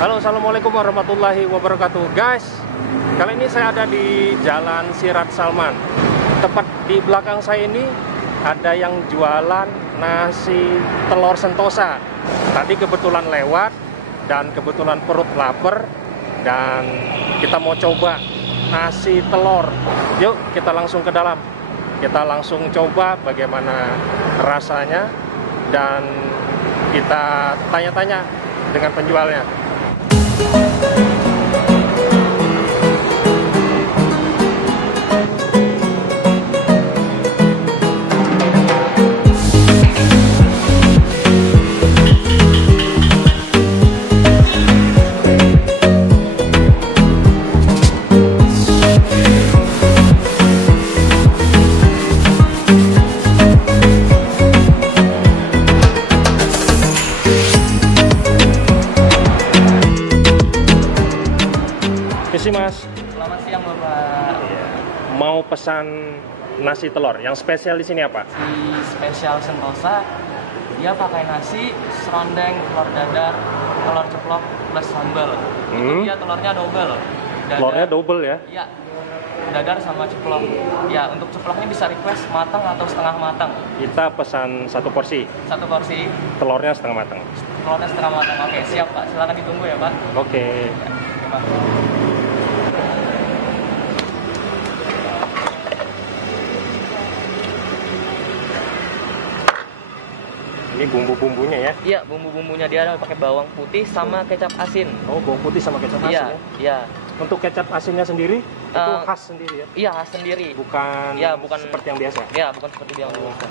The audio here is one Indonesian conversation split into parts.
Halo, assalamualaikum warahmatullahi wabarakatuh, guys. Kali ini saya ada di Jalan Sirat Salman. Tepat di belakang saya ini ada yang jualan nasi telur sentosa. Tadi kebetulan lewat dan kebetulan perut lapar dan kita mau coba nasi telur. Yuk kita langsung ke dalam. Kita langsung coba bagaimana rasanya dan kita tanya-tanya dengan penjualnya. Mas, selamat siang Bapak. Mau pesan nasi telur. Yang spesial di sini apa? Si spesial sentosa, dia pakai nasi, serondeng, telur dadar, telur ceplok plus sambal. Itu dia telurnya double. Telurnya double ya? Iya. Dadar sama ceplok. Ya, untuk ceploknya bisa request matang atau setengah matang. Kita pesan satu porsi. Satu porsi. Telurnya setengah matang. Telurnya setengah matang. Oke, siap Pak. Silakan ditunggu ya Pak. Oke. Ya, Pak. Ini bumbu-bumbunya ya? Iya, bumbu-bumbunya dia ada pakai bawang putih sama kecap asin. Oh, bawang putih sama kecap asin ya? Iya. Untuk kecap asinnya sendiri, itu khas sendiri ya? Iya, khas sendiri. Bukan seperti yang biasa? Iya, bukan seperti yang biasa.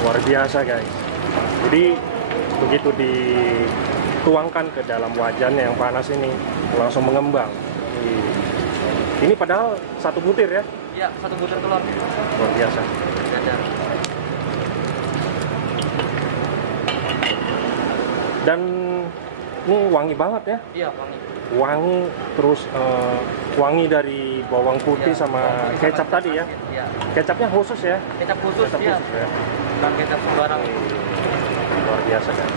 Luar biasa guys. Jadi begitu dituangkan ke dalam wajannya yang panas ini langsung mengembang. Ini padahal satu butir ya? Iya, satu butir telur. Luar biasa. Dan ini wangi banget ya? Iya, wangi. Wangi, terus wangi dari bawang putih sama kecap tadi ya? Iya. Kecapnya khusus ya? Kecap khusus, kecap ya. Khusus ya? Bukan kecap sembarang. Luar biasa kan?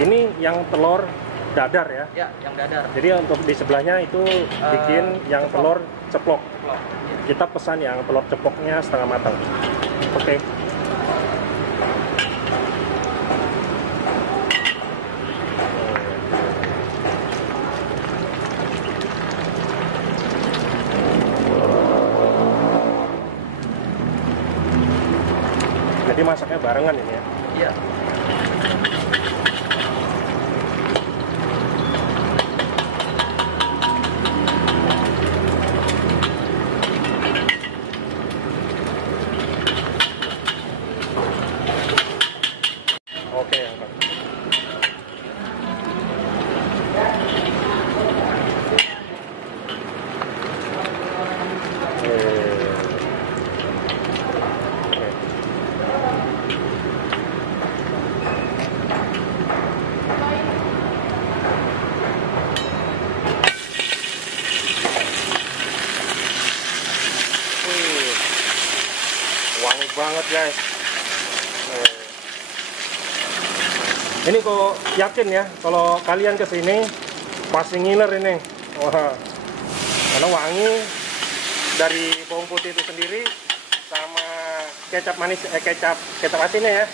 Ini yang telur dadar ya? Ya, yang dadar. Jadi untuk di sebelahnya itu bikin yang ceplok. telur ceplok. Ceplok. Kita pesan yang telur ceploknya setengah matang. Oke. Jadi masaknya barengan ini ya? Iya. Oke, Pak. Wangi banget guys. Ini kok yakin ya kalau kalian kesini pasti ngiler ini. Wah, karena wangi dari bawang putih itu sendiri sama kecap manis, kecap asinnya ya,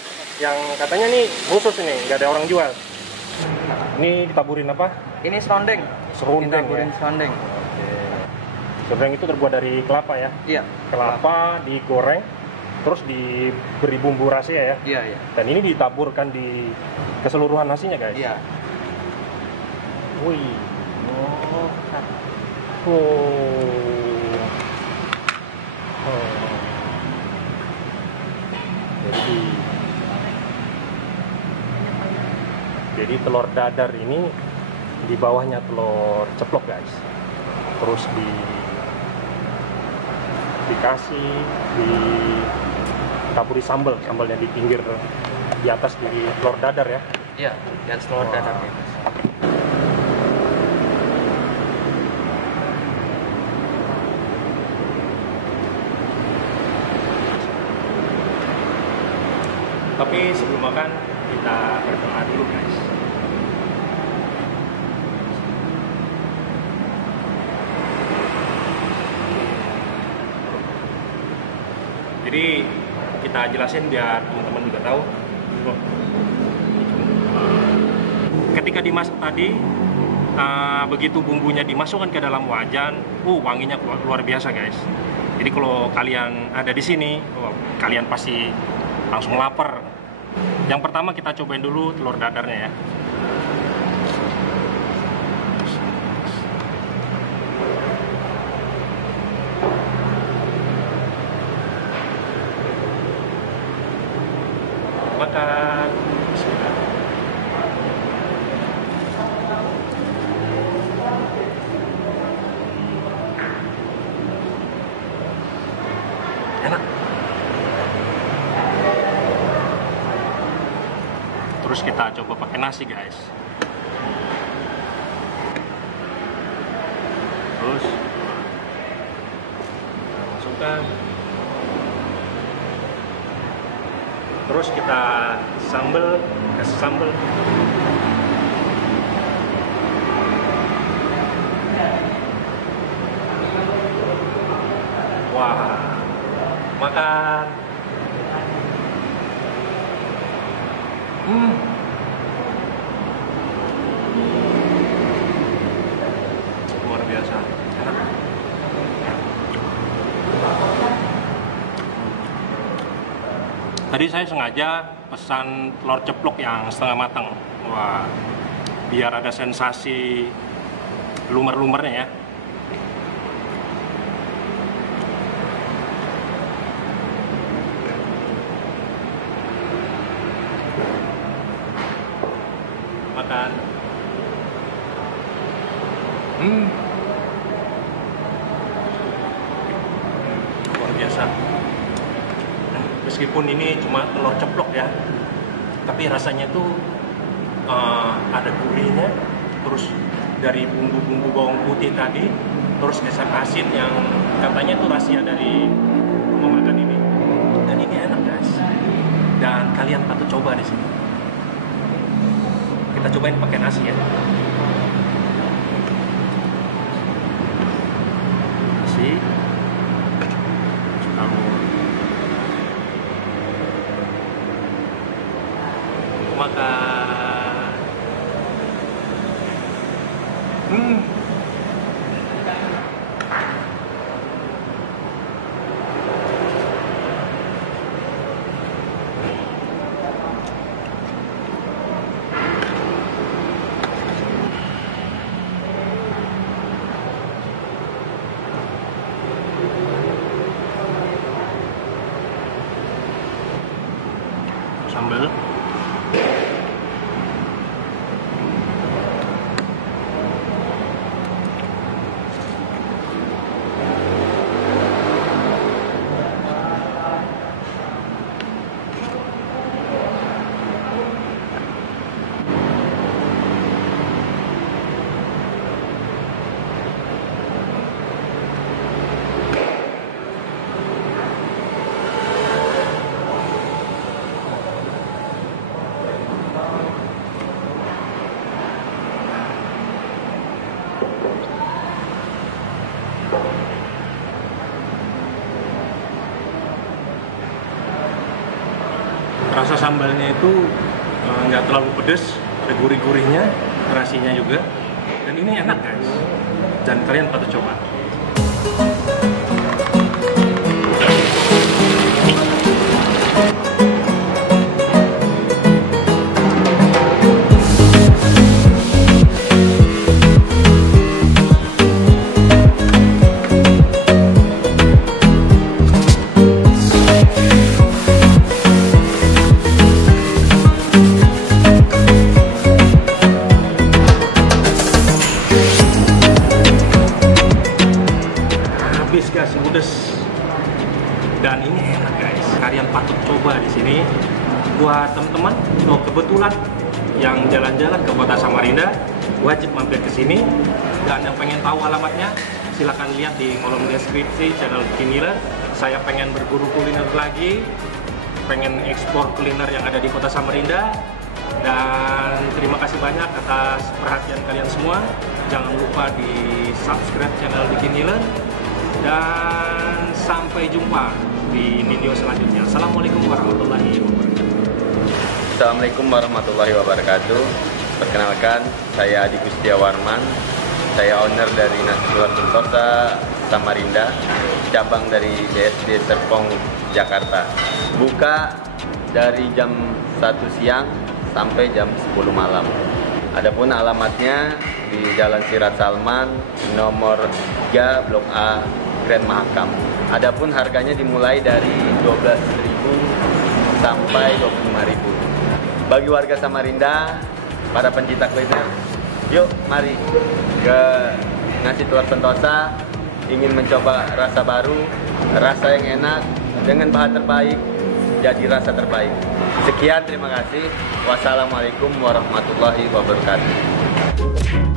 yang katanya nih khusus ini, nggak ada orang jual. Ini ditaburin apa? Ini serondeng. Serundeng. Ditaburin Ya? serondeng. Serundeng itu terbuat dari kelapa ya? Iya. Kelapa digoreng, terus diberi bumbu rahasia ya? Iya, iya. Dan ini ditaburkan di keseluruhan nasinya guys? Iya. Wih. Oh. Jadi telur dadar ini di bawahnya telur ceplok guys. Terus dikasih ditaburi sambalnya di pinggir, di atas di telur dadar ya. Iya, dan telur dadarnya. Tapi sebelum makan kita berdoa dulu guys. Jadi kita jelasin biar teman-teman juga tahu. Ketika dimasak tadi, begitu bumbunya dimasukkan ke dalam wajan, wanginya luar biasa guys. Jadi kalau kalian ada di sini, kalian pasti langsung lapar. Yang pertama kita cobain dulu telur dadarnya ya. Makan. Bismillah. Enak. Terus kita coba pakai nasi guys. Terus kita masukkan. Terus kita kasih sambal. Wah, makan. Luar biasa. Enak. Tadi saya sengaja pesan telur ceplok yang setengah matang. Wah, biar ada sensasi lumer-lumernya ya. Makan. Luar biasa. Meskipun ini cuma telur ceplok ya, tapi rasanya tuh ada gurihnya, terus dari bumbu-bumbu bawang putih tadi, terus kesan asin yang katanya tuh rahasia dari rumah makan ini. Dan ini enak guys. Dan kalian patut coba di sini. Kita cobain pakai nasi ya. Nasi. Makan. Sambal. Rasa sambalnya itu nggak terlalu pedas, ada gurih-gurihnya, terasinya juga, dan ini enak guys, dan kalian patut coba. Kasih ludes, dan ini enak guys. Kalian patut coba di sini. Buat teman-teman, kebetulan yang jalan-jalan ke kota Samarinda, wajib mampir ke sini. Dan yang pengen tahu alamatnya, silahkan lihat di kolom deskripsi channel Kimilan. Saya pengen berburu kuliner lagi, pengen ekspor kuliner yang ada di kota Samarinda. Dan terima kasih banyak atas perhatian kalian semua. Jangan lupa di subscribe channel Bikinilen. Dan sampai jumpa di video selanjutnya. Assalamualaikum warahmatullahi wabarakatuh. Assalamualaikum warahmatullahi wabarakatuh. Perkenalkan, saya Adi Gustiawarman. Saya owner dari Nasi Telur Sentosa Samarinda, cabang dari BSD Serpong, Jakarta. Buka dari jam 1 siang sampai jam 10 malam. Adapun alamatnya di Jalan Sirat Salman, nomor 3, Blok A, Grand Mahakam. Adapun harganya dimulai dari 12.000 sampai 25.000. Bagi warga Samarinda, para pencinta kuliner, yuk mari ke Nasi Telur Sentosa. Ingin mencoba rasa baru, rasa yang enak dengan bahan terbaik, jadi rasa terbaik. Sekian, terima kasih. Wassalamualaikum warahmatullahi wabarakatuh.